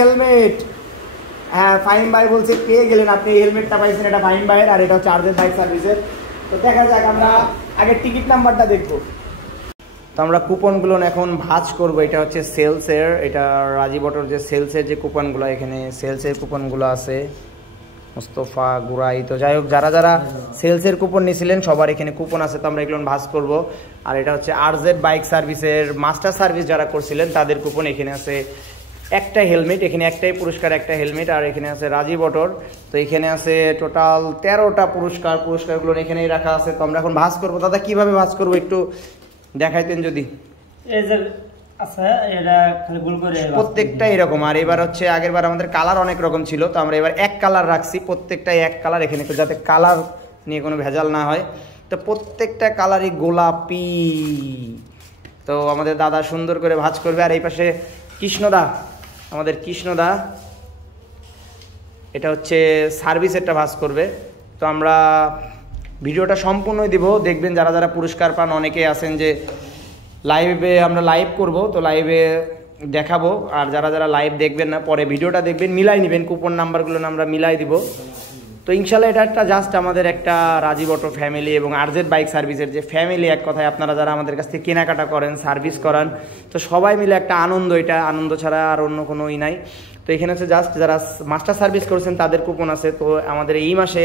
Helmet, হ্যাঁ ফাহিম ভাই বলছে পেয়ে গেলেন আপনি, এই হেলমেটটা পাইছেন, এটা ফাহিম ভাইয়ের আর এটা হচ্ছে আরজেড বাইক সার্ভিসের। তো দেখা যাক, আমরা আগে টিকিট নাম্বারটা দেখবো। তো আমরা কুপনগুলো এখন ভাঁজ করবো। এটা হচ্ছে সেলসের, এটা রাজীব অটোর যে সেলসের যে কুপনগুলো, এখানে সেলসের কুপনগুলো আছে, মুস্তফা গুরাই। তো যাই হোক, যারা যারা সেলসের কুপন নিয়েছিলেন সবার এখানে কুপন আছে, তো আমরা এগুলো ভাঁজ করব। আর এটা হচ্ছে আরজেড বাইক সার্ভিসের মাস্টার সার্ভিস যারা করছিলেন তাদের কুপন। এখানে আছে একটা হেলমেট, এখানে একটাই পুরস্কার, একটা হেলমেট। আর এখানে আছে রাজীব অটোর, তো এখানে আছে টোটাল 13টা পুরস্কার। পুরস্কারগুলো এখানেই রাখা আছে। তো আমরা এখন ভাঁজ করবো। দাদা কিভাবে ভাঁজ করবো একটু দেখাইতেন যদি। এই যে আচ্ছা, এটা খালি গোল করে প্রত্যেকটা এরকম। আর এবার হচ্ছে আগের বার আমাদের কালার অনেক রকম ছিল, তো আমরা এবার এক কালার রাখছি, প্রত্যেকটাই এক কালার, এখানে যাতে কালার নিয়ে কোনো ভেজাল না হয়। তো প্রত্যেকটা কালারই গোলাপি। তো আমাদের দাদা সুন্দর করে ভাঁজ করবে। আর এই পাশে কৃষ্ণদা, আমাদের কৃষ্ণদা, এটা হচ্ছে সার্ভিসেরটা ভাঁজ করবে। তো আমরা ভিডিওটা সম্পূর্ণই দিব, দেখবেন যারা যারা পুরস্কার পান। অনেকে আছেন যে লাইভে, আমরা লাইভ করব, তো লাইভে দেখাবো। আর যারা যারা লাইভ দেখবেন না, পরে ভিডিওটা দেখবেন, মিলাই নেবেন, কুপন নাম্বারগুলো আমরা মিলাই দিব। তো ইনশাল্লাহ এটা একটা জাস্ট আমাদের একটা রাজীব অটো ফ্যামিলি এবং আরজেড বাইক সার্ভিসের যে ফ্যামিলি, এক কথায় আপনারা যারা আমাদের কাছ থেকে কেনাকাটা করেন, সার্ভিস করান, তো সবাই মিলে একটা আনন্দ। এটা আনন্দ ছাড়া আর অন্য কোনো ই নাই। তো এখানে হচ্ছে জাস্ট যারা মাস্টার সার্ভিস করেছেন তাদের কুপন আছে। তো আমাদের এই মাসে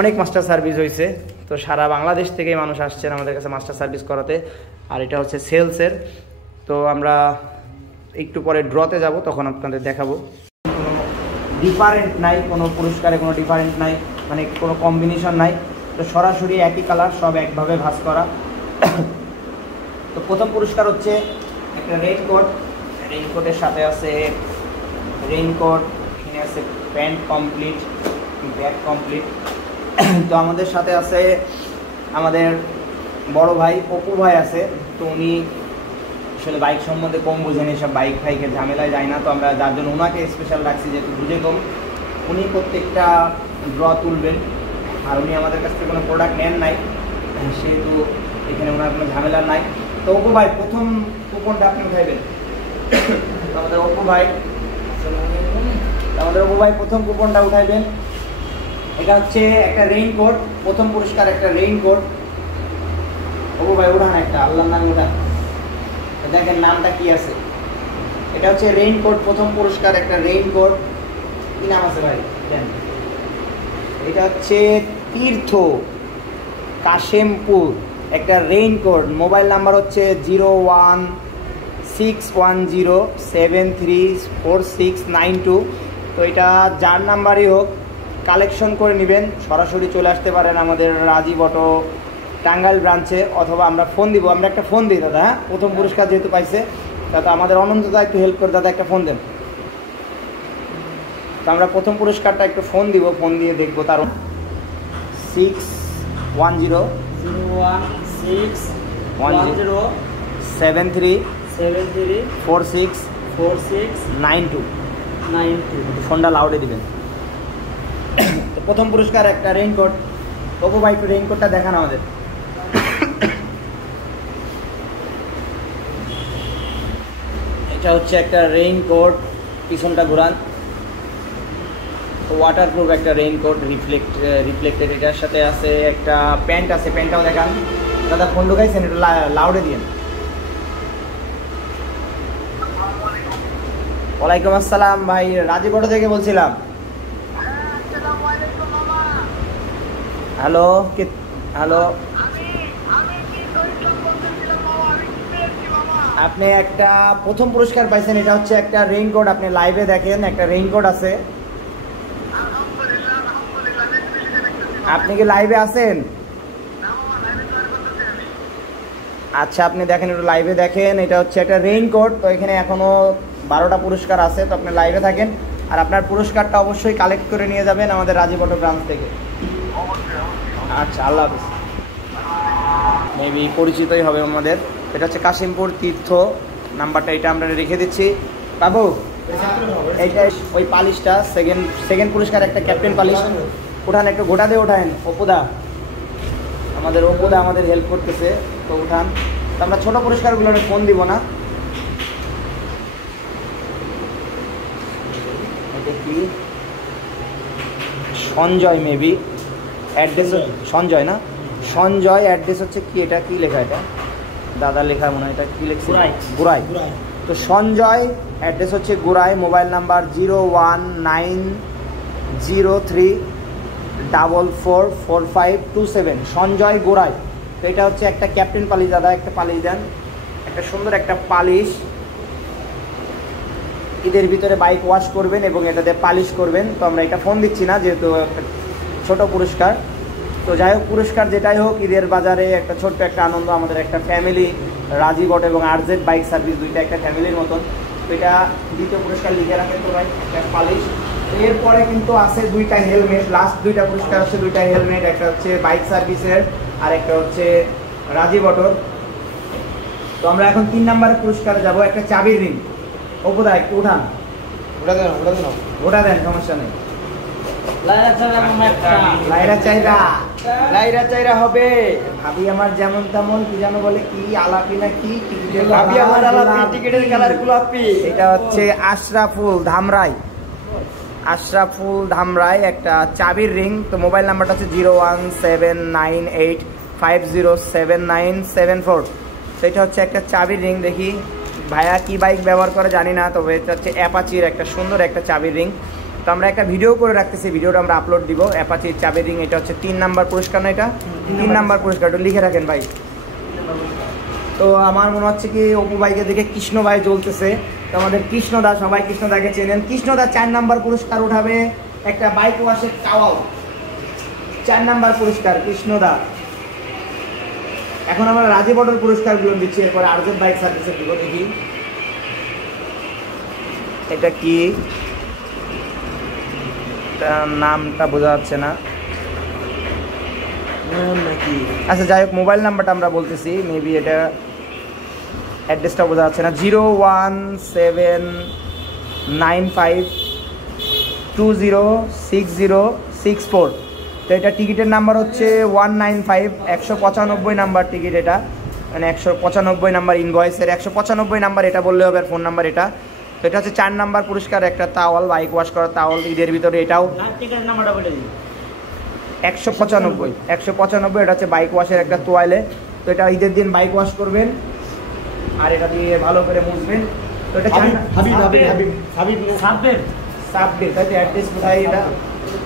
অনেক মাস্টার সার্ভিস হয়েছে, তো সারা বাংলাদেশ থেকেই মানুষ আসছেন আমাদের কাছে মাস্টার সার্ভিস করাতে। আর এটা হচ্ছে সেলসের। তো আমরা একটু পরে ড্রতে যাব, তখন আপনাদের দেখাবো। কোনো ডিফারেন্ট নাই, কোনো পুরস্কারে কোনো ডিফারেন্ট নাই, মানে কোনো কম্বিনেশন নাই। তো সরাসরি একই কালার, সব একভাবে ভাঁজ করা। তো প্রথম পুরস্কার হচ্ছে একটা রেইনকোট। রেইনকোটের সাথে আছে রেইনকোট, এখানে আছে প্যান্ট কমপ্লিট, ব্যাগ কমপ্লিট। তো আমাদের সাথে আছে আমাদের বড় ভাই অপু ভাই আছে। তো উনি আসলে বাইক সম্বন্ধে কম বুঝেন, এসব বাইক ফাইকের ঝামেলায় যায় না। তো আমরা যার জন্য ওনাকে স্পেশাল রাখছি, যেহেতু বুঝে কম। উনি প্রত্যেকটা ড্র তুলবেন। আর উনি আমাদের কাছ থেকে কোনো প্রোডাক্ট নেন নাই, সেহেতু এখানে ওনার কোনো ঝামেলা নাই। তো অপু ভাই প্রথম কুপনটা আপনি উঠাইবেন। আমাদের অপু ভাই প্রথম কুপনটা উঠাইবেন। এটা হচ্ছে একটা রেইনকোট, প্রথম পুরস্কার একটা রেইনকোট। অপু ভাই উঠান একটা, আল্লাহর নাম উঠান, দেখেন নামটা কি আছে। এটা হচ্ছে রেইনকোট, প্রথম পুরস্কার একটা রেইনকোট। কি নাম আছে ভাই? এটা হচ্ছে তীর্থ কাশেমপুর, একটা রেইনকোট। মোবাইল নাম্বার হচ্ছে 01610734692। তো এটা যার নাম্বারই হোক কালেকশন করে নেবেন, সরাসরি চলে আসতে পারেন আমাদের রাজীব অটো টাঙ্গাইল ব্রাঞ্চে, অথবা আমরা ফোন দিব। আমরা একটা ফোন দিই দাদা, হ্যাঁ, প্রথম পুরস্কার যেহেতু পাইছে, দাদা আমাদের অনন্তদা একটু হেল্প করে, দাদা একটা ফোন দেন। তো আমরা প্রথম পুরস্কারটা একটু ফোন দিব, ফোন দিয়ে দেখবো। তার 61010734692। ফোনটা লাউডে দিবেন। তো প্রথম পুরস্কার একটা রেইনকোট। অপু ভাই একটু রেইনকোটটা দেখান আমাদের। এটা হচ্ছে একটা রেইনকোট, পিছনটা ঘোরান। ওয়াটারপ্রুফ একটা রেইনকোট, রিফ্লেক্টেড। এটার সাথে আছে একটা প্যান্ট আছে, প্যান্টটাও দেখান। দাদা ফোন ঢুকাইছেন, এটা লাউডে দিয়েন। ওয়ালাইকুম আসসালাম ভাই, রাজীব অটো থেকে বলছিলাম। হ্যালো, হ্যালো, আপনি একটা প্রথম পুরস্কার পাইছেন। এটা হচ্ছে একটা রেইনকোট, আপনি লাইভে দেখেন, একটা রেইনকোট আছে। আপনি কি লাইভে আছেন? আচ্ছা, আপনি দেখেন, একটু লাইভে দেখেন। এটা হচ্ছে একটা রেইনকোট। তো এখানে এখনো 12টা পুরস্কার আছে, তো আপনি লাইভে থাকেন। আর আপনার পুরস্কারটা অবশ্যই কালেক্ট করে নিয়ে যাবেন আমাদের রাজীব অটো ব্রাঞ্চ থেকে। আচ্ছা, আল্লাহ হাফেজ। মেবি পরিচিতই হবে আমাদের। এটা হচ্ছে কাশিমপুর তীর্থ, নাম্বারটা এটা আমরা রেখে দিচ্ছি। বাবু এইটা ওই পালিশটা সেকেন্ড পুরস্কার একটা ক্যাপ্টেন পালিশ উঠান, একটু গোটা দিয়ে ওঠান। অপুদা, আমাদের অপুদা আমাদের হেল্প করতেছে, তো উঠান। তো আমরা ছোটো পুরস্কারগুলো ফোন দিব না। এটা কি সঞ্জয় মেবি অ্যাড্রেস সঞ্জয় না সঞ্জয় অ্যাড্রেস হচ্ছে কি এটা কি লেখা এটা দাদা লেখা মনে হয় এটা কি লেখছে গুরাই তো সঞ্জয় অ্যাড্রেস হচ্ছে গুরাই মোবাইল নাম্বার 01903444527 সঞ্জয় গুরাই তো এটা হচ্ছে একটা ক্যাপ্টেন পালিশ দাদা একটা পালিশ দেন একটা সুন্দর একটা পালিশ ঈদের ভিতরে বাইক ওয়াশ করবেন এবং এটাতে পালিশ করবেন তো আমরা এটা ফোন দিচ্ছি না যেহেতু একটা ছোট পুরস্কার তো যাই হোক পুরস্কার যেটাই হোক ঈদের বাজারে একটা ছোট্ট একটা আনন্দ আমাদের একটা ফ্যামিলি রাজীব অটো এবং আরজেড বাইক সার্ভিস দুইটা একটা ফ্যামিলির মতন তো এটা দ্বিতীয় পুরস্কার লিখে রাখেন তো ভাই একটা পালিশ এরপরে কিন্তু আছে দুইটা হেলমেট লাস্ট দুইটা পুরস্কার হচ্ছে দুইটা হেলমেট একটা হচ্ছে বাইক সার্ভিসের আর একটা হচ্ছে রাজীব অটোর তো আমরা এখন 3 নম্বরের পুরস্কারে যাব একটা চাবির রিং ওপদা একটু উঠান ওটা দেন সমস্যা নেই লাইরা চাইরা হবে ভাবি আমার যেমন তেমন কি জানো বলে কি আলাপি না কি ভাবি আমার আলাপি টিকেটের কালার গোলাপি এটা হচ্ছে আশরাফুল ধামরাই একটা চাবির রিং তো মোবাইল নাম্বারটা হচ্ছে 01798507974 তো এটা হচ্ছে একটা চাবির রিং দেখি ভাইয়া কি বাইক ব্যবহার করে জানি না তবে এটা হচ্ছে অ্যাপাচির একটা সুন্দর একটা চাবির রিং তো আমরা একটা ভিডিও করে রাখতেছি ভিডিওটা আমরা আপলোড দিব অ্যাপাচির চাবির রিং এটা হচ্ছে 3 নাম্বার পুরস্কার না এটা 3 নাম্বার পুরস্কারটা লিখে রাখেন ভাই তো আমার মনে হচ্ছে কি অপু ভাইকে দেখে কৃষ্ণ ভাই জ্বলতেছে তো আমাদের কৃষ্ণদা সবাই কৃষ্ণদাকে চেনেন কৃষ্ণদা 4 নাম্বার পুরস্কার উঠাবে একটা বাইক ওয়াশের টাওয়াল 4 নাম্বার পুরস্কার কৃষ্ণদা এখন আমরা রাজীব অটোর পুরস্কারগুলো দিচ্ছি এরপরে আরজেড বাইক সার্ভিসের দিব দেখি এটা কি নামটা বোঝা যাচ্ছে না নাকি আচ্ছা যাই হোক মোবাইল নাম্বারটা আমরা বলতেছি মেবি এটা অ্যাড্রেসটা বোঝা যাচ্ছে না 01795206064 তো এটা টিকিটের নাম্বার হচ্ছে 195 195 নাম্বার টিকিট এটা মানে 195 নাম্বার ইনভয়েসের 195 নাম্বার এটা বললে হবে আর ফোন নাম্বার এটা তো এটা হচ্ছে 4 নাম্বার পুরস্কার একটা তাওয়াল বাইক ওয়াশ করা তাওয়াল ঈদের ভিতরে এটাও 195 এটা হচ্ছে বাইক ওয়াশের একটা তোয়ালে তো এটা ঈদের দিন বাইক ওয়াশ করবেন আর এটা দিয়ে ভালো করে মুছবেন তো এটা সাব্বির তাই তো অ্যাড্রেস কোথায় এটা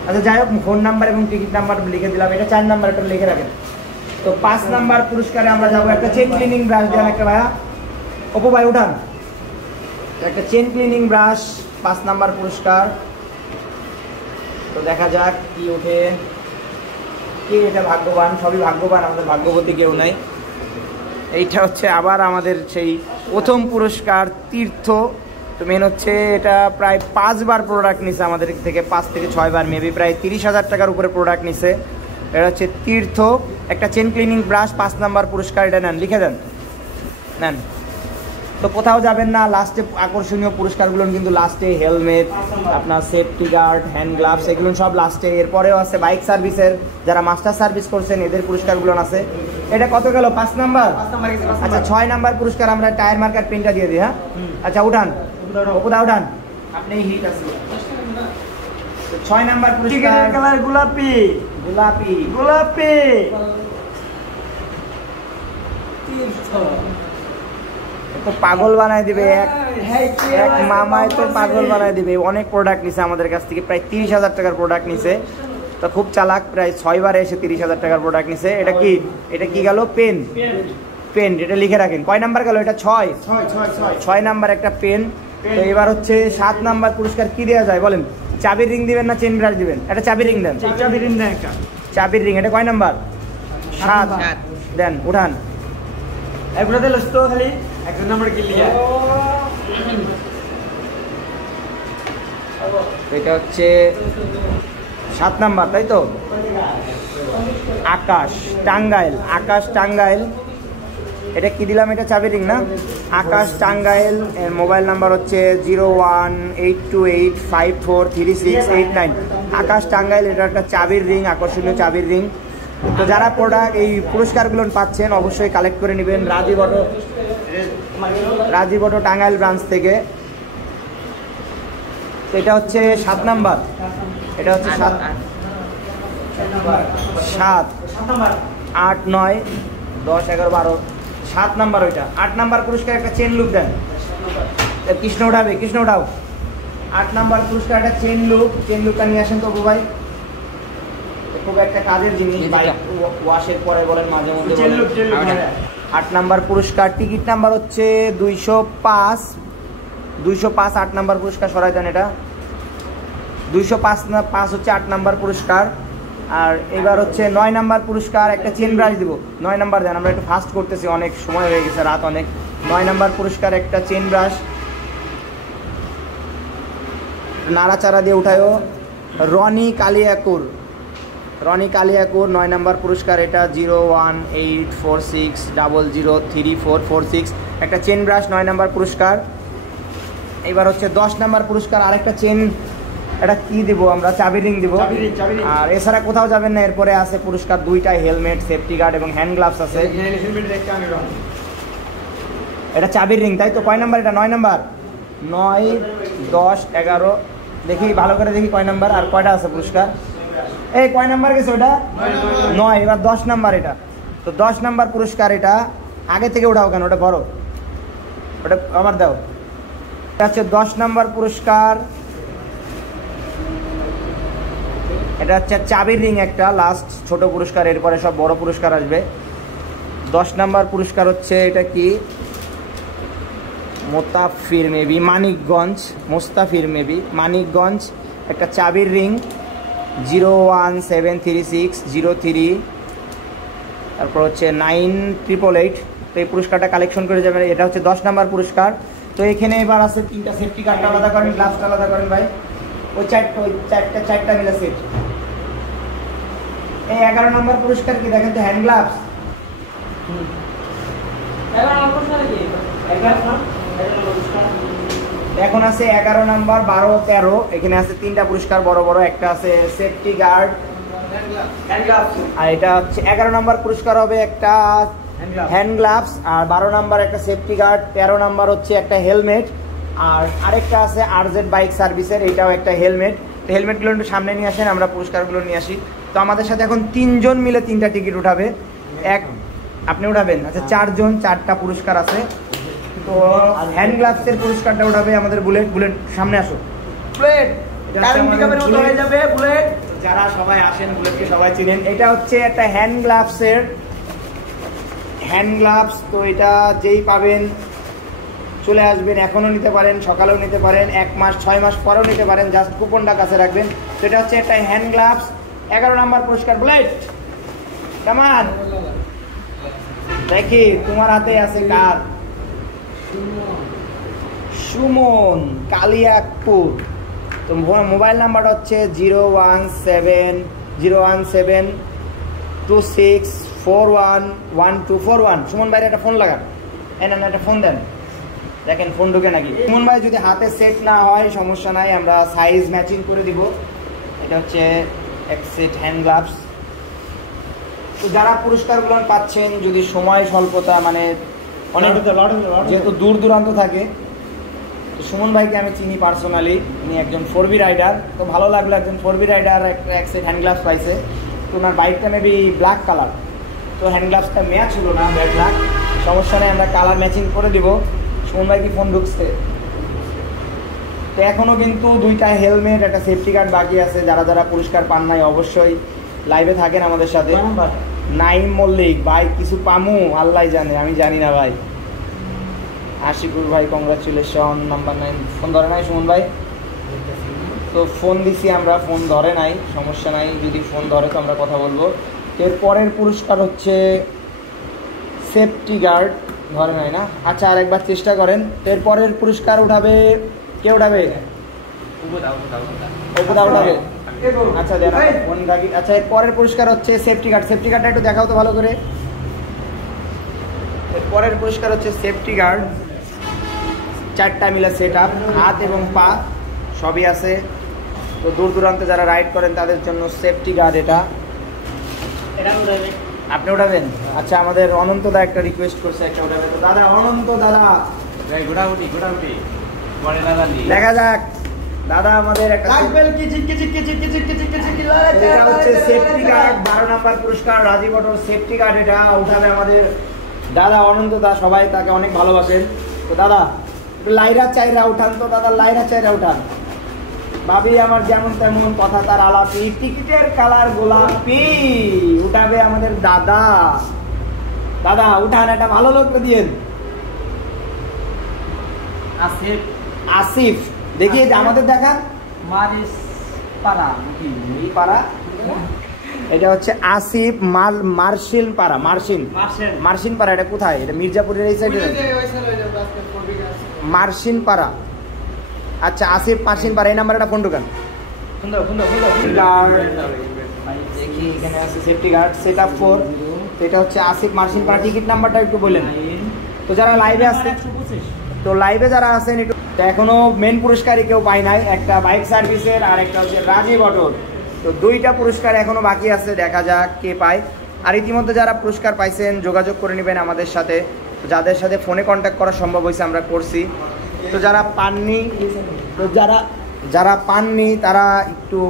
আচ্ছা যাই হোক ফোন নাম্বার এবং টিকিট নাম্বার লিখে দিলাম এটা 4 নাম্বার এটা লিখে রাখেন তো 5 নাম্বার পুরস্কারে আমরা যাবো একটা চেন ক্লিনিং ব্রাশ দেন একটা ভাইয়া অপু ভাই উঠান একটা চেন ক্লিনিং ব্রাশ 5 নাম্বার পুরস্কার তো দেখা যাক কি ওঠে কি এটা ভাগ্যবান সবই ভাগ্যবান আমাদের ভাগ্যবতী কেউ নাই এইটা হচ্ছে আবার আমাদের সেই প্রথম পুরস্কার তীর্থ তো মেন হচ্ছে এটা প্রায় 5 বার প্রোডাক্ট নিছে আমাদের থেকে 5 থেকে 6 বার মেবি প্রায় 30,000 টাকার উপরে প্রোডাক্ট নিছে এটা হচ্ছে তীর্থ একটা চেন ক্লিনিং ব্রাশ 5 নাম্বার পুরস্কার এটা নেন লিখে দেন নেন তো কোথাও যাবেন না লাস্টে আকর্ষণীয় পুরস্কারগুলো কিন্তু লাস্টে হেলমেট আপনার সেফটি গার্ড হ্যান্ড গ্লাভস এগুলো সব লাস্টে এরপরেও আছে বাইক সার্ভিসের যারা মাস্টার সার্ভিস করছেন এদের পুরস্কারগুলো আছে এটা কত গেল 5 নাম্বার আচ্ছা 6 নাম্বার পুরস্কার আমরা টায়ার মার্কার পেনটা দিয়ে দিই হ্যাঁ আচ্ছা উঠান উঠান আপনি হিট আছে 6 নাম্বার পুরস্কার কালার গোলাপি তো পাগল বানাই দিবে এক মামায় তো পাগল বানাই দিবে অনেক প্রোডাক্ট নিছে আমাদের কাছ থেকে প্রায় 30,000 টাকার প্রোডাক্ট নিছে তো খুব চালাক প্রায় 6 বারে এসে 30,000 টাকার প্রোডাক্ট নিছে এটা কি গেল পেন এটা লিখে রাখেন কয় নাম্বার গেল এটা 6 নাম্বার একটা পেন তো এবার হচ্ছে 7 নাম্বার পুরস্কার কি দেওয়া যায় বলেন চাবির রিং দিবেন না চেন ব্রাশ দিবেন এটা চাবির রিং দেন চাবির রিং এটা কয় নাম্বার 7 দেন উঠান একবার দিল তো খালি এক নাম্বার কি লিয়া এটা হচ্ছে 7 নাম্বার তাই তো আকাশ টাঙ্গাইল এটা কি দিলাম এটা চাবি রিং না আকাশ টাঙ্গাইল মোবাইল নাম্বার হচ্ছে 01828543689 আকাশ টাঙ্গাইল এটা একটা চাবির রিং আকর্ষণীয় চাবির রিং তো যারা প্রোডাক্ট এই পুরস্কারগুলো পাচ্ছেন অবশ্যই কালেক্ট করে নেবেন রাজীব অটো টাঙ্গাইল ব্রাঞ্চ থেকে তো এটা হচ্ছে 7 নাম্বার, এটা হচ্ছে 7 8 9 10 11 12 7 নাম্বার ওইটা। 8 নাম্বার পুরস্কার একটা চেন লুপ দেন। কৃষ্ণ উঠাবে, কৃষ্ণ উঠাও। 8 নাম্বার পুরস্কার একটা চেন লুপটা নিয়ে আসেন তো ভাই। খুব একটা কাজের জিনিস, ওয়াশের পরে বলেন মাঝে মধ্যে। 8 নাম্বার পুরস্কার টিকিট নাম্বার হচ্ছে 205 8 নাম্বার পুরস্কার সরাই দেন। এটা 205 হচ্ছে 8 নাম্বার পুরস্কার। আর এবার হচ্ছে 9 নাম্বার পুরস্কার একটা চেন ব্রাশ দিব। 9 নাম্বার দেন, আমরা একটু ফাস্ট করতেছি, অনেক সময় হয়ে গেছে, রাত অনেক। 9 নাম্বার পুরস্কার একটা চেন ব্রাশ, নাড়াচাড়া দিয়ে উঠায়ও। রনি কালিয়াকুর 9 নাম্বার পুরস্কার এটা 01846003446 একটা চেন ব্রাশ 9 নাম্বার পুরস্কার। এবার হচ্ছে 10 নাম্বার পুরস্কার আরেকটা চেন, এটা কি দিব আমরা, চাবি রিং দিব। আর এছাড়া কোথাও যাবেন না। এরপরে আছে পুরস্কার 2টা হেলমেট, সেফটি গার্ড এবং হ্যান্ড গ্লাভস আছে। এটা চাবির রিং, তাই তো? কয় নাম্বার এটা? 9 নাম্বার। 9 10 11 দেখি ভালো করে, দেখি কয় নাম্বার আর কয়টা আছে পুরস্কার। এই কয় নাম্বার গেছে ওটা? 9। এবার 10 নাম্বার এটা। তো 10 নাম্বার পুরস্কার এটা আগে থেকে উঠাও কেন, ওটা বড়, ওটা আমার দাও। এটা হচ্ছে 10 নাম্বার পুরস্কার, এটা হচ্ছে চাবির রিং একটা লাস্ট ছোট পুরস্কার, এরপরে সব বড় পুরস্কার আসবে। 10 নাম্বার পুরস্কার হচ্ছে এটা কি, মোস্তাফির মেবি মানিকগঞ্জ একটা চাবির রিং 0173603, তারপর হচ্ছে 9888। তো এই পুরস্কারটা কালেকশন করে যাবেন। এটা হচ্ছে 10 নাম্বার পুরস্কার। তো এখানে এবার আছে 3টা সেফটি কার্ডটা আলাদা করেন, গ্লাভসটা আলাদা করেন ভাই। ওই চারটা মিলে সেট। এই 11 নাম্বার পুরস্কার কি দেখেন তো, হ্যান্ড গ্লাভস। এখন আছে 11 নাম্বার 12 13, এখানে আছে 3টা পুরস্কার বড় বড়। একটা আছে সেফটি গার্ড, আর এটা হচ্ছে 11 নাম্বার পুরস্কার হবে একটা হ্যান্ড গ্লাভস, আর 12 নাম্বার একটা সেফটি গার্ড, 13 নাম্বার হচ্ছে একটা হেলমেট, আর আরেকটা আছে আরজেড বাইক সার্ভিসের, এটাও একটা হেলমেট। তো হেলমেটগুলো একটু সামনে নিয়ে আসেন, আমরা পুরস্কারগুলো নিয়ে আসি। তো আমাদের সাথে এখন 3 জন মিলে 3টা টিকিট উঠাবে। আপনি উঠাবেন? আচ্ছা, 4 জন, 4টা পুরস্কার আছে। তো হ্যান্ড গ্লাভসের পুরস্কারটা উঠাবে আমাদের বুলেট। সামনে আসো বুলেট, যারা সবাই আসেন বুলেটকে সবাই চিনেন। এটা হচ্ছে একটা হ্যান্ড গ্লাভস। তো এটা যেই পাবেন চলে আসবেন, এখনও নিতে পারেন, সকালেও নিতে পারেন, 1 মাস 6 মাস পরেও নিতে পারেন, জাস্ট কুপনটা কাছে রাখবেন। তো এটা হচ্ছে একটা হ্যান্ড গ্লাভস 11 নাম্বার পুরস্কার। বুলেট কেমন দেখি, তোমার হাতে আছে কার? সুমন কালিয়াকপুর। তো মোবাইল নাম্বারটা হচ্ছে 01726411241। সুমন ভাইয়ের একটা ফোন লাগান, একটা ফোন দেন, দেখেন ফোন ঢুকে নাকি। সুমন ভাই যদি হাতে সেট না হয় সমস্যা নাই, আমরা সাইজ ম্যাচিং করে দিব। এটা হচ্ছে এক সেট হ্যান্ড গ্লাভস। তো যারা পুরস্কারগুলো পাচ্ছেন, যদি সময় স্বল্পতা মানে অনেক যেহেতু দূর দূরান্ত থাকে, তো সুমন ভাইকে আমি চিনি পার্সোনালি, উনি একজন 4B রাইডার। তো ভালো লাগলো, একজন 4B রাইডার এক সেট হ্যান্ড গ্লাভস পাইছে। তো ওনার বাইকটা মেবি ব্ল্যাক কালার, তো হ্যান্ড গ্লাভসটা ম্যাচ হলো না, ব্ল্যাক। সমস্যা নেই, আমরা কালার ম্যাচিং করে দিব। সুমন ভাই কি ফোন ঢুকছে? তো এখনও কিন্তু 2টা হেলমেট, একটা সেফটি গার্ড বাকি আছে। যারা যারা পুরস্কার পান নাই অবশ্যই লাইভে থাকেন আমাদের সাথে। নাইম মল্লিক ভাই, কিছু পামু আল্লাহ জানে, আমি জানি না ভাই। আশিকুর ভাই কংগ্রাচুলেশন। নাম্বার 9 ফোন ধরে নাই সুমন ভাই, তো ফোন দিছি আমরা, ফোন ধরে নাই, সমস্যা নাই, যদি ফোন ধরে তো আমরা কথা বলবো। এর পরের পুরস্কার হচ্ছে সেফটি গার্ড, ধরে নাই না? আচ্ছা, আরেকবার চেষ্টা করেন। তো এর পরের পুরস্কার উঠাবে কে? উঠাবে উঠাবে। আচ্ছা দেন ফোন রাখি। আচ্ছা, এর পরের পুরস্কার হচ্ছে সেফটি গার্ড। সেফটি গার্ডটা একটু দেখাও তো ভালো করে। এর পরের পুরস্কার হচ্ছে সেফটি গার্ড, 4টা মিলে সেট আপ, হাত এবং পা সবই আছে। তো দূর দূরান্তে যারা রাইড করেন তাদের জন্য সেফটি গার্ড এটা আপনি উঠাবেন? আচ্ছা, আমাদের অনন্তদা একটা রিকোয়েস্ট করছে একটা উঠাবে। তো দাদা, অনন্ত দাদা, গোটাগুটি দেখা যাক দাদা আমাদের একটা এটা হচ্ছে সেফটি গার্ড 12 নাম্বার পুরস্কার রাজীব অটোর সেফটি গার্ড, এটা উঠাবে আমাদের দাদা অনন্ত দা, সবাই তাকে অনেক ভালোবাসেন। তো দাদা একটু লাইরা চাইরা উঠান তো, দাদা লাইরা চাইরা উঠান। ভাবি আমার যেমন তেমন কথা তার আলাপি, টিকিটের কালার গোলাপি উঠাবে আমাদের দাদা। দাদা উঠান, একটা ভালো লোক দিয়েন। আসিফ আসিফ দেখি আমাদের দেখান। মারিস পাড়া নাকি এই পাড়া, এটা হচ্ছে আসিফ মার্শিন পাড়া, মার্শিন পাড়া। এটা কোথায়? এটা মির্জাপুরের এই সাইডে মার্শিন পাড়া। আচ্ছা আসিফ মার্শিন পাড়া, এই নাম্বারে একটা ফোন ঢুকান। দেখি এখানে আছে সেফটি গার্ড সেট আপ 4, তো এটা হচ্ছে আসিফ মার্শিন পাড়া। টিকিট নাম্বারটা একটু বলেন তো যারা লাইভে আসছে। তো লাইভে যারা আছেন একটু, তো এখনো মেন পুরস্কারই কেউ পায় নাই, একটা বাইক সার্ভিসের আর একটা হচ্ছে রাজীব অটোর। তো দুইটা পুরস্কার এখনো বাকি আছে, দেখা যাক কে পায়। আর ইতিমধ্যে যারা পুরস্কার পাইছেন যোগাযোগ করে নেবেন আমাদের সাথে, যাদের সাথে ফোনে কন্ট্যাক্ট করা সম্ভব হয়েছে আমরা করছি। তো যারা পাননি, তো যারা পাননি তারা একটু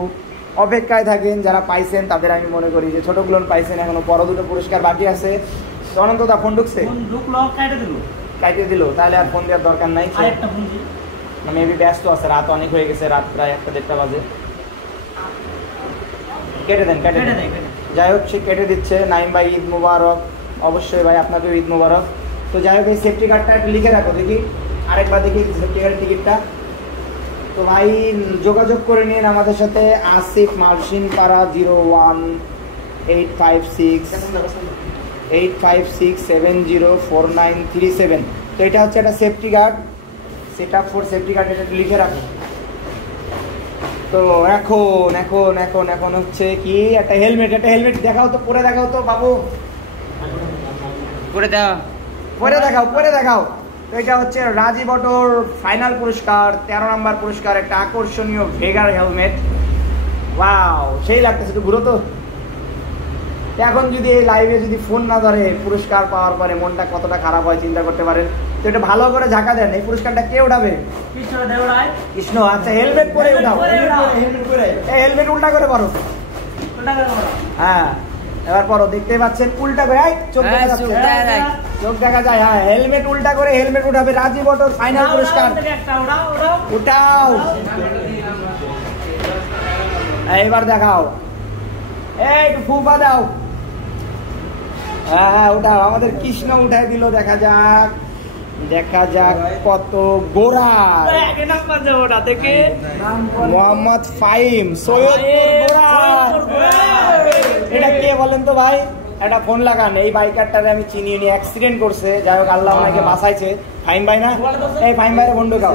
অপেক্ষায় থাকেন, যারা পাইছেন তাদের আমি মনে করি যে ছোটগুলো পাইছেন, এখনো বড় দুটো পুরস্কার বাকি আছে। তো অনন্তদা ফোন ঢুকছে, কাটিয়ে দিল, তাহলে আর ফোন দেওয়ার দরকার নাই। মেবি ব্যস্ত আছে, রাত অনেক হয়ে গেছে, রাত প্রায় 1-1:30 বাজে। কেটে দেন। যাই হোক সে কেটে দিচ্ছে। নাইম ভাই ঈদ মুবারক, অবশ্যই ভাই আপনাকেও ঈদ মুবারক। তো যাই হোক এই সেফটি কার্ডটা একটু লিখে রাখো দেখি, আরেকবার দেখি সেফটি কার্ডের টিকিটটা। তো ভাই যোগাযোগ করে নিন আমাদের সাথে, আসিফ মার্শিন পাড়া 01856704937। তো এটা হচ্ছে একটা safety guard, set up 4 safety guard, এটা লিখে রাখো। তো এখন হচ্ছে কি একটা হেলমেট, দেখাও তো, পরে দেখাও তো বাবু, পরে দেখাও। তো এটা হচ্ছে রাজীব অটোর ফাইনাল পুরস্কার, 13 নাম্বার পুরস্কার, একটা আকর্ষণীয় ভেগার হেলমেট। ওয়াও সেই লাগতেছে, একটু ঘুরো তো। এখন যদি এই লাইভে যদি ফোন না ধরে পুরস্কার পাওয়ার পরে মনটা কতটা খারাপ হয় চিন্তা করতে পারেন। তো এটা ভালো করে ঝাঁকা দেন, এই পুরস্কারটা কে উঠাবে? কৃষ্ণ। আচ্ছা হেলমেট পরে উঠাও, হেলমেট উল্টা করে পরো। হ্যাঁ এবার পরো, দেখতে পাচ্ছেন উল্টা করে, চোখ দেখা যায়। হ্যাঁ হেলমেট উল্টা করে হেলমেট উঠাবে রাজীব অটোর ফাইনাল পুরস্কার। উঠাও, এবার দেখাও, এই ফুফা দাও। হ্যাঁ উঠাও, আমাদের কৃষ্ণ উঠাই দিল। দেখা যাক কত গোড়া। মোহাম্মদ ফাহিম সৈয়দপুর গোড়া। এটা কে বলেন তো ভাই? একটা ফোন লাগান, এই বাইকারটারে আমি চিনি, উনি অ্যাক্সিডেন্ট করছে। যাই হোক আল্লাহ ওনাকে বাঁচাইছে। ফাহিম ভাই না? এই ফাহিম ভাইয়ের ফোন ঢোকাও।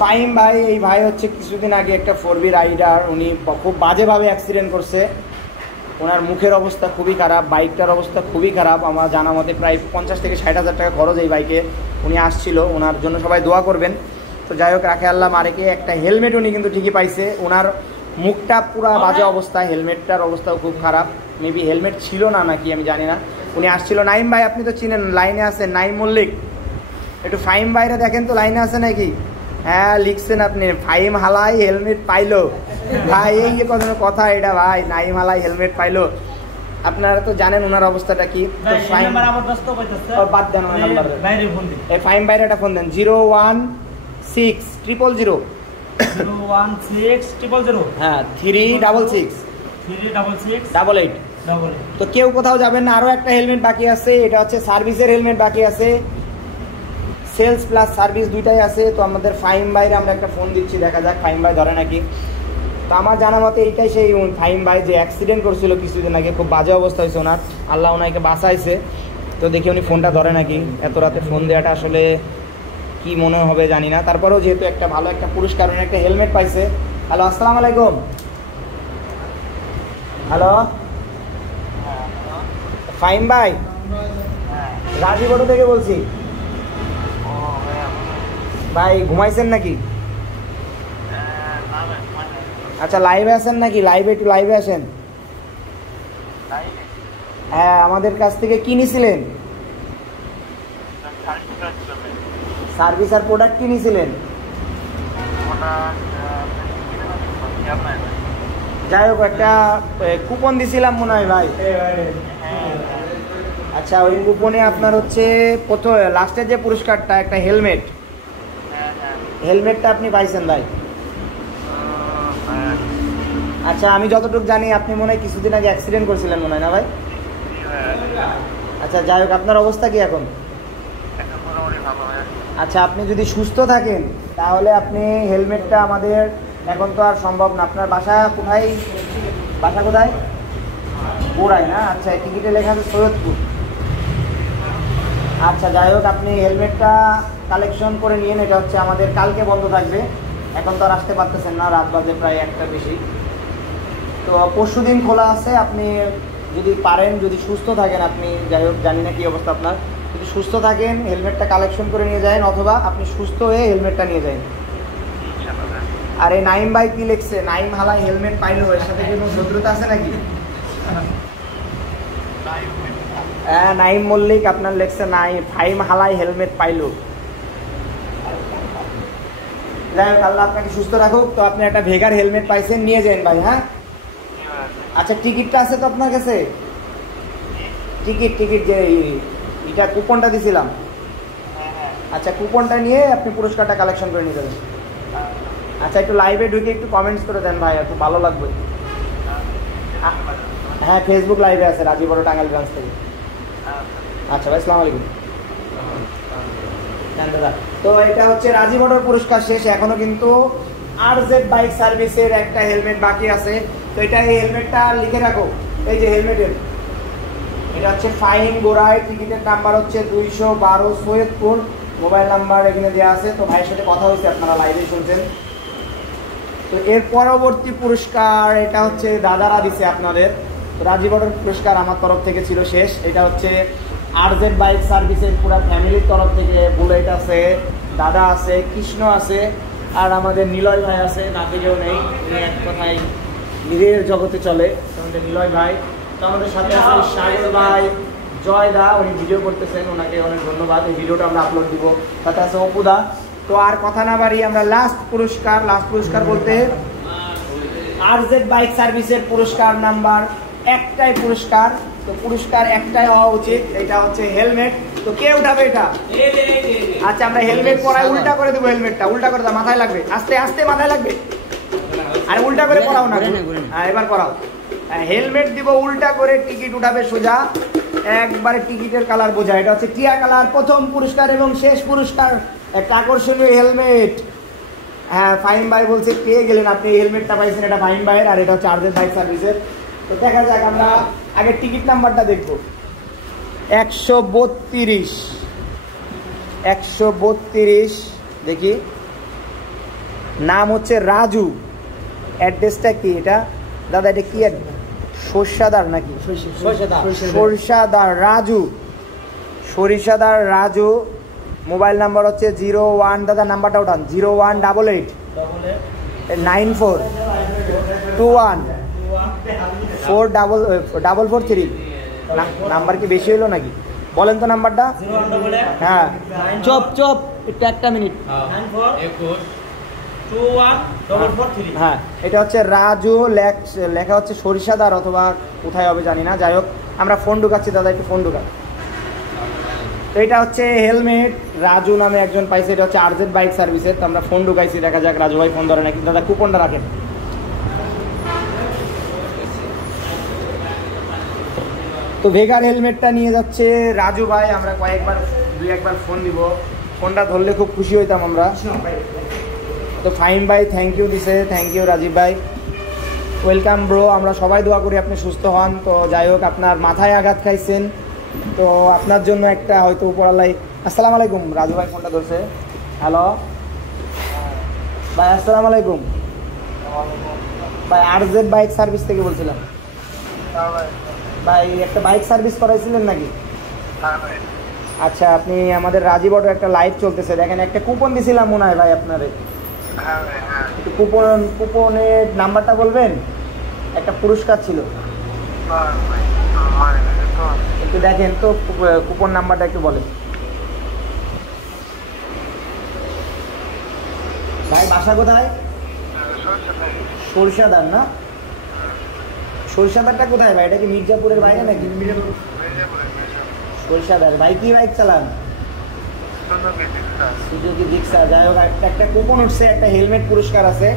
ফাহিম ভাই, এই ভাই হচ্ছে কিছুদিন আগে একটা 4B রাইডার, উনি খুব বাজেভাবে অ্যাক্সিডেন্ট করছে। ওনার মুখের অবস্থা খুবই খারাপ, বাইকটার অবস্থা খুবই খারাপ। আমার জানা মতে প্রায় 50 থেকে 60 হাজার টাকা খরচ এই বাইকে। উনি আসছিল, ওনার জন্য সবাই দোয়া করবেন। তো যাই হোক রাখে আল্লাহ মারেকে, একটা হেলমেট উনি কিন্তু ঠিকই পাইছে। ওনার মুখটা পুরা বাজে অবস্থা, হেলমেটটার অবস্থাও খুব খারাপ। মেবি হেলমেট ছিল না নাকি আমি জানি না। উনি আসছিল। নাইম ভাই আপনি তো চিনেন, লাইনে আছেন, নাইম মল্লিক। একটু ফাহিম ভাইরা দেখেন তো লাইনে আছে নাকি। হ্যাঁ লিখছেন আপনি, ফাহিম হালাই হেলমেট পাইলো। ভাই এই যে কথা এটা ভাই, নাইম হালাই হেলমেট পাইলো। আপনারা তো জানেন ওনার অবস্থাটা কি। বাদ দেন ওনার নাম্বার, এই ফাহিম ভাইরা একটা ফোন দেন 01600 হ্যাঁ 366 তো কেউ কোথাও যাবেন না। আরো একটা হেলমেট বাকি আছে, এটা হচ্ছে সার্ভিসের হেলমেট বাকি আছে, সেলস প্লাস সার্ভিস দুইটাই আছে। তো আমাদের ফাহিম ভাইরে আমরা একটা ফোন দিচ্ছি, দেখা যাক ফাহিম ভাই ধরে নাকি। তো আমার জানা মতে এইটাই সেই ফাহিম ভাই যে অ্যাক্সিডেন্ট করছিল কিছুদিন আগে, খুব বাজে অবস্থা হয়েছে ওনার, আল্লাহ ওনাকে বাঁচাইছে। তো দেখি উনি ফোনটা ধরে নাকি। এত রাতে ফোন দেওয়াটা আসলে কি মনে হবে জানি না, তারপরেও যেহেতু একটা ভালো একটা পুরস্কার, উনি একটা হেলমেট পাইছে। হ্যালো আসসালামু আলাইকুম। হ্যালো ফাহিম ভাই, রাজীব অটো থেকে বলছি ভাই। ঘুমাইছেন নাকি? আচ্ছা লাইভে আসেন নাকি? লাইভে একটু লাইভে আসেন। হ্যাঁ আমাদের কাছ থেকে কি নিয়েছিলেন? সার্ভিস আর প্রোডাক্ট কি নিয়েছিলেন? যাই হোক একটা কুপন দিছিলাম মনে হয় ভাই। আচ্ছা ওই কুপনে আপনার হচ্ছে প্রথম লাস্টের যে পুরস্কারটা একটা হেলমেট, হেলমেটটা আপনি পাইছেন ভাই। আচ্ছা আমি যতটুকু জানি আপনি মনে হয় কিছুদিন আগে অ্যাক্সিডেন্ট করছিলেন মনে হয় না ভাই? আচ্ছা যাই হোক আপনার অবস্থা কি এখন? আচ্ছা আপনি যদি সুস্থ থাকেন তাহলে আপনি হেলমেটটা আমাদের, এখন তো আর সম্ভব না, আপনার বাসা কোথায়? বাসা কোথায়? পুরাই না? আচ্ছা টিকিটে লেখা আছে সৈয়দপুর। আচ্ছা যাই হোক আপনি হেলমেটটা কালেকশন করে নিন, এটা হচ্ছে আমাদের কালকে বন্ধ থাকবে, এখন তো আর আসতে পারতেছেন না, রাত বাজে প্রায় 1টার বেশি, তো পরশু দিন খোলা আছে। আপনি যদি পারেন, যদি সুস্থ থাকেন আপনি, যাই হোক জানি না কী অবস্থা আপনার, যদি সুস্থ থাকেন হেলমেটটা কালেকশন করে নিয়ে যান, অথবা আপনি সুস্থ হয়ে হেলমেটটা নিয়ে যান। আর এই নাইম ভাই কি লিখছে, নাইম হালাই হেলমেট পাইলো, এর সাথে কোনো শত্রুতা আছে নাকি? হ্যাঁ নাইম মল্লিক আপনার লেখছে ফাইম হালাই হেলমেট পাইলো। যাই হোক আল্লাহ আপনাকে সুস্থ রাখুক। তো আপনি একটা ভেগার হেলমেট পাইছেন, নিয়ে যান ভাই। হ্যাঁ আচ্ছা টিকিটটা আছে তো আপনার কাছে? টিকিট যে এটা কুপনটা দিছিলাম, আচ্ছা কুপনটা নিয়ে আপনি পুরস্কারটা কালেকশন করে নিয়ে যাবেন। আচ্ছা একটু লাইভে ঢুকে একটু কমেন্টস করে দেন ভাই, একটু ভালো লাগবে। হ্যাঁ ফেসবুক লাইভে আছে রাজীব বড় টাঙ্গাইলগঞ্জ থেকে। আচ্ছা ভাই আসসালামু আলাইকুম। তো এটা হচ্ছে রাজীব বড়র পুরস্কার শেষ, এখনো কিন্তু আরজেড বাইক সার্ভিসের একটা হেলমেট বাকি আছে। তো এটা এই হেলমেটটা লিখে রাখো, এই যে হেলমেটের, এটা হচ্ছে ফাইন গোড়ায়, টিকিটের নাম্বার হচ্ছে 212 সৈয়দপুর, মোবাইল নাম্বার এখানে দেওয়া আছে। তো ভাইয়ের সাথে কথা হয়েছে, আপনারা লাইভে শুনছেন। তো এর পরবর্তী পুরস্কার এটা হচ্ছে দাদারা দিছে আপনাদের, রাজীব বড়র পুরস্কার আমার তরফ থেকে ছিল শেষ। এটা হচ্ছে আরজেড বাইক সার্ভিসের পুরো ফ্যামিলির তরফ থেকে, বুলেট আছে, দাদা আছে, কৃষ্ণ আছে, আর আমাদের নিলয় ভাই আছে, না থেকেও নেই, উনি এক কথায় নিজের জগতে চলে, আমাদের নিলয় ভাই। তো আমাদের সাথে আছে সাগর ভাই, জয় দা, উনি ভিডিও করতেছেন, ওনাকে অনেক ধন্যবাদ, এই ভিডিওটা আমরা আপলোড দিব। সাথে আছে অপুদা। তো আর কথা না বাড়ি আমরা লাস্ট পুরস্কার বলতে আরজেড বাইক সার্ভিসের পুরস্কার নাম্বার একটাই পুরস্কার, তো পুরস্কার একটাই হওয়া উচিত, এটা হচ্ছে হেলমেট। তো কে উঠাবে এটা? আচ্ছা আমরা হেলমেট পরাই উল্টা করে দেবো, হেলমেটটা উল্টা করে দাও, মাথায় লাগবে, আস্তে আস্তে মাথায় লাগবে, আর উল্টা করে পরাও না। হ্যাঁ এবার পরাও, হেলমেট দিব উল্টা করে, টিকিট উঠাবে সোজা, একবারে টিকিটের কালার বোঝা। এটা হচ্ছে টিয়া কালার, প্রথম পুরস্কার এবং শেষ পুরস্কার, একটা আকর্ষণীয় হেলমেট। হ্যাঁ ফাহিম ভাই বলছে কে গেলেন আপনি, এই হেলমেটটা পাইছেন, এটা ফাহিম ভাইয়ের, আর এটা হচ্ছে আরজেড বাইক সার্ভিসের। তো দেখা যাক, আমরা আগে টিকিট নাম্বারটা দেখবো। 132 দেখি, নাম হচ্ছে রাজু, অ্যাড্রেসটা কি এটা দাদা? এটা কি সরিষাদার নাকি? সরিষাদার রাজু, সরিষাদার রাজু। মোবাইল নাম্বার হচ্ছে 01, দাদা নাম্বারটা ওঠান, 01894214443। নাম্বার কি বেশি হলো নাকি? বলেন তো নাম্বারটা। হ্যাঁ চপ একটু একটা মিনিট। হ্যাঁ এটা হচ্ছে রাজু, লেখা হচ্ছে সরিষাদার, অথবা কোথায় হবে জানি না। যাই হোক আমরা ফোন ঢুকাচ্ছি, দাদা একটু ফোন ঢুকান। তো এটা হচ্ছে হেলমেট, রাজু নামে একজন পাইছে, এটা হচ্ছে আরজেড বাইক সার্ভিসের। তো আমরা ফোন ঢুকাইছি, দেখা যাক রাজু ভাই ফোন ধরে নাকি। দাদা কুপনটা রাখেন। তো ভেগার হেলমেটটা নিয়ে যাচ্ছে রাজু ভাই, আমরা দুই একবার ফোন দিব, ফোনটা ধরলে খুব খুশি হইতাম আমরা। তো ফাহিম ভাই থ্যাংক ইউ দিছে, থ্যাংক ইউ রাজীব ভাই, ওয়েলকাম ব্রো, আমরা সবাই দোয়া করি আপনি সুস্থ হন। তো যাই হোক আপনার মাথায় আঘাত খাইছেন, তো আপনার জন্য একটা হয়তো উপরালাই। আসসালামু আলাইকুম, রাজু ভাই ফোনটা ধরছে। হ্যালো ভাই, আসসালামু আলাইকুম ভাই, আরজেড বাইক সার্ভিস থেকে বলছিলাম ভাই, একটা বাইক সার্ভিস করাইছিলেন নাকি? আচ্ছা আপনি আমাদের রাজীব অটো একটা লাইভ চলতেছে, দেখেন একটা কুপন দিছিলাম মনে হয় ভাই আপনারে, একটু কুপনের নাম্বারটা বলবেন? একটা পুরস্কার ছিল, একটু দেখেন তো কুপন নাম্বারটা একটু বলেন ভাই। বাসা কোথায়? সরিষাদার না? সরিষাদারটা কোথায় ভাই? এটা কি মির্জাপুরের বাইরে নাকি? সরিষাদার। ভাই কি বাইক চালান? Suzuki Gixxer. যাই হোক, একটা কুপন উঠছে, একটা হেলমেট পুরস্কার আছে।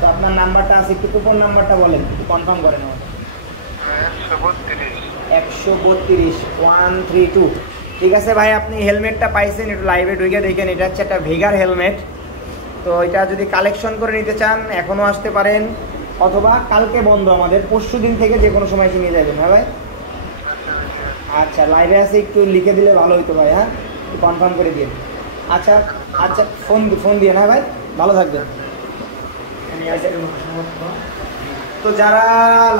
তো আপনার নাম্বারটা আছে, একটু কুপন নাম্বারটা বলেন, একটু কনফার্ম করেন আমাকে। 132 132। ঠিক আছে ভাই, আপনি হেলমেটটা পাইছেন, একটু লাইভে ঢুকে দেখেন। এটা হচ্ছে একটা ভেগার হেলমেট। তো এটা যদি কালেকশন করে নিতে চান এখনও আসতে পারেন, অথবা কালকে বন্ধ আমাদের, পরশু দিন থেকে যে কোনো সময় নিয়ে যাবেন। হ্যাঁ ভাই? আচ্ছা, লাইভে আছে, একটু লিখে দিলে ভালো হতো ভাই। হ্যাঁ, একটু কনফার্ম করে দিন। আচ্ছা আচ্ছা, ফোন দিয়ে। হ্যাঁ ভাই, ভালো থাকবেন। তো যারা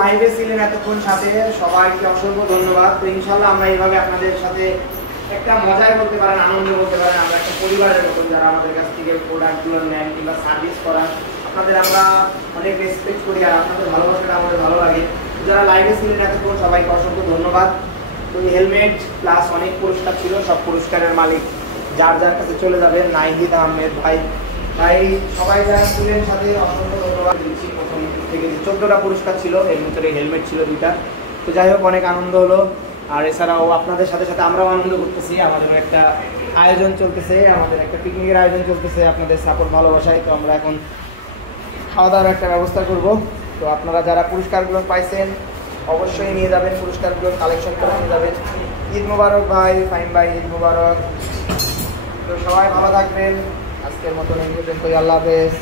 লাইভে ছিলেন এতক্ষণ সাথে, সবাইকে অসংখ্য ধন্যবাদ। তো ইনশাল্লাহ আমরা এইভাবে আপনাদের সাথে একটা মজায় বলতে পারেন, আনন্দ বলতে পারেন, আমরা একটা পরিবারের মতন যারা আমাদের কাছ থেকে প্রোডাক্টগুলো নেন কিংবা সার্ভিস করান, আপনাদের আমরা অনেক রেসপেক্ট করি আর আপনাদের ভালোবাসাটা আমাদের ভালো লাগে। যারা লাইভে ছিলেন এতক্ষণ, সবাইকে অসংখ্য ধন্যবাদ। তো হেলমেট প্লাস অনেক পুরস্কার ছিল, সব পুরস্কারের মালিক যার যার কাছে চলে যাবেন। নাহিদ আহমেদ ভাই, সবাই যারা ছিলেন সাথে অসংখ্য ধন্যবাদ দিচ্ছি। প্রথম থেকে যে 14টা পুরস্কার ছিল, এর ভিতরে হেলমেট ছিল 2টা। তো যাই হোক, অনেক আনন্দ হলো। আর এছাড়াও আপনাদের সাথে সাথে আমরাও আনন্দ করতেছি। আমাদের একটা আয়োজন চলতেছে, আমাদের একটা পিকনিকের আয়োজন চলতেছে আপনাদের সাপোর্ট ভালোবাসায়। তো আমরা এখন খাওয়া দাওয়ার একটা ব্যবস্থা করব। তো আপনারা যারা পুরস্কারগুলো পাইছেন অবশ্যই নিয়ে যাবেন, পুরস্কারগুলো কালেকশন করে নিয়ে যাবেন। ঈদ মুবারক ভাই, ফাইম ভাই, ঈদ মুবারক। তো সবাই ভালো থাকবেন। আজকের মতন এই পর্যন্তই। আল্লাহ হাফেজ।